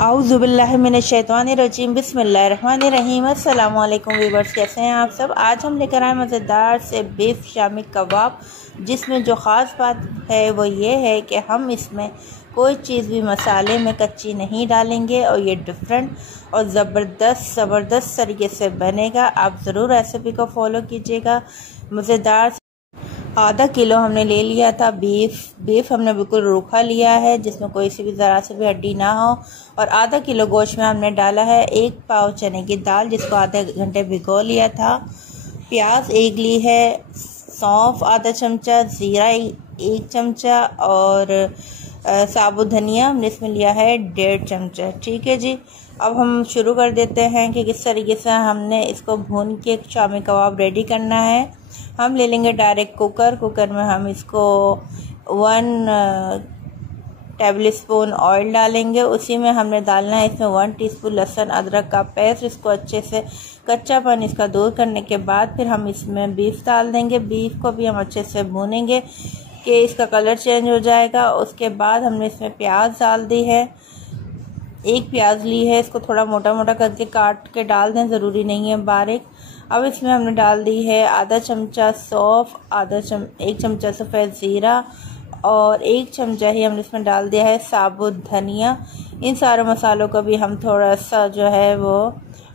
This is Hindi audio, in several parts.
औज़ुबिल्लाहि मिनश्शैतानिर्रजीम बिस्मिल्लाहिर्रहमानिर्रहीम। अस्सलाम वालेकुम व्यूअर्स, कैसे हैं आप सब। आज हम लेकर आए मज़ेदार से बीफ शामी कबाब, जिसमें जो ख़ास बात है वो ये है कि हम इसमें कोई चीज़ भी मसाले में कच्ची नहीं डालेंगे और ये डिफरेंट और ज़बरदस्त तरीके से बनेगा। आप ज़रूर रेसिपी को फॉलो कीजिएगा। मज़ेदार आधा किलो हमने ले लिया था बीफ हमने बिल्कुल रूखा लिया है, जिसमें कोई सी भी ज़रा सी भी हड्डी ना हो। और आधा किलो गोश्त में हमने डाला है 1 पाव चने की दाल, जिसको आधे घंटे भिगो लिया था। प्याज 1 ली है, सौंफ आधा चमचा, ज़ीरा 1 चमचा और साबुत धनिया हमने इसमें लिया है 1.5 चमचा। ठीक है जी, अब हम शुरू कर देते हैं कि किस तरीके से हमने इसको भून के शामी कबाब रेडी करना है। हम ले लेंगे डायरेक्ट कुकर में हम इसको 1 टेबल स्पून ऑयल डालेंगे। उसी में हमने डालना है इसमें 1 टीस्पून लहसुन अदरक का पेस्ट। इसको अच्छे से कच्चापन इसका दूर करने के बाद फिर हम इसमें बीफ डाल देंगे। बीफ को भी हम अच्छे से भूनेंगे कि इसका कलर चेंज हो जाएगा। उसके बाद हमने इसमें प्याज डाल दी है, 1 प्याज ली है, इसको थोड़ा मोटा मोटा करके काट के डाल दें, ज़रूरी नहीं है बारीक। अब इसमें हमने डाल दी है आधा चमचा सौंफ, 1 चमचा सफ़ेद ज़ीरा और 1 चमचा ही हमने इसमें डाल दिया है साबुत धनिया। इन सारे मसालों को भी हम थोड़ा सा जो है वो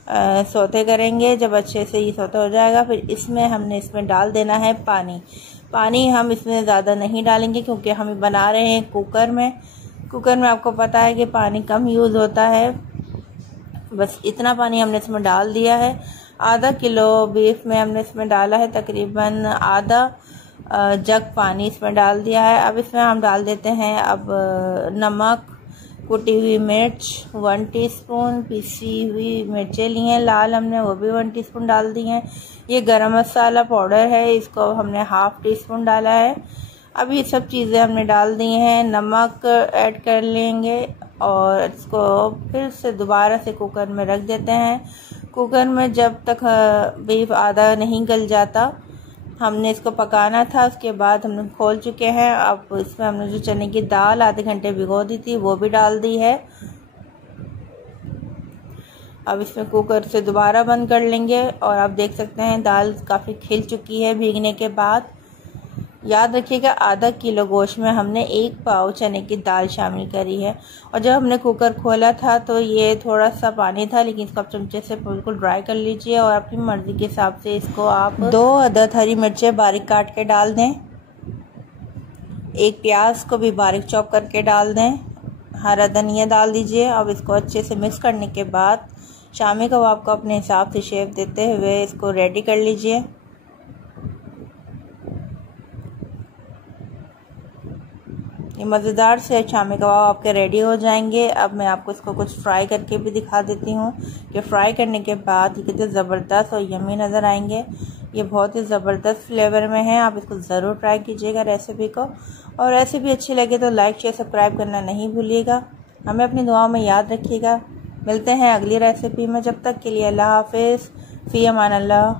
सौते करेंगे। जब अच्छे से ये सौता हो जाएगा फिर इसमें डाल देना है पानी हम इसमें ज़्यादा नहीं डालेंगे क्योंकि हम बना रहे हैं कुकर में आपको पता है कि पानी कम यूज़ होता है। बस इतना पानी हमने इसमें डाल दिया है। आधा किलो बीफ में हमने इसमें डाला है तकरीबन आधा जग पानी इसमें डाल दिया है। अब इसमें हम डाल देते हैं अब नमक, कुटी हुई मिर्च 1 टीस्पून, पिसी हुई मिर्चें ली हैं लाल हमने, वो भी 1 टीस्पून डाल दी हैं। ये गरम मसाला पाउडर है, इसको हमने 1/2 टीस्पून डाला है। अब ये सब चीज़ें हमने डाल दी हैं। नमक ऐड कर लेंगे और इसको फिर से दोबारा से कुकर में रख देते हैं। कुकर में जब तक बीफ आधा नहीं गल जाता हमने इसको पकाना था। उसके बाद हमने खोल चुके हैं। अब इसमें हमने जो चने की दाल आधे घंटे भिगो दी थी वो भी डाल दी है। अब इसमें कुकर से दोबारा बंद कर लेंगे और आप देख सकते हैं दाल काफ़ी खिल चुकी है भीगने के बाद। याद रखिएगा आधा किलो गोश्त में हमने 1 पाव चने की दाल शामिल करी है। और जब हमने कुकर खोला था तो ये थोड़ा सा पानी था, लेकिन इसको आप चमचे से बिल्कुल ड्राई कर लीजिए और अपनी मर्ज़ी के हिसाब से इसको आप 2 अदद हरी मिर्चें बारीक काट के डाल दें, 1 प्याज को भी बारीक चॉप करके डाल दें, हरा धनिया डाल दीजिए। अब इसको अच्छे से मिक्स करने के बाद शामी कबाब को अपने हिसाब से शेप देते हुए इसको रेडी कर लीजिए। ये मज़ेदार से शामी कबाब आपके रेडी हो जाएंगे। अब मैं आपको इसको कुछ फ्राई करके भी दिखा देती हूँ कि फ्राई करने के बाद ये कितने ज़बरदस्त और यम्मी नज़र आएंगे। ये बहुत ही ज़बरदस्त फ्लेवर में है, आप इसको ज़रूर ट्राई कीजिएगा रेसिपी को। और रेसिपी अच्छी लगे तो लाइक शेयर सब्सक्राइब करना नहीं भूलिएगा। हमें अपनी दुआओं में याद रखिएगा। मिलते हैं अगली रेसिपी में, जब तक के लिए अल्लाह हाफिज़, फ़ी अमान अल्लाह।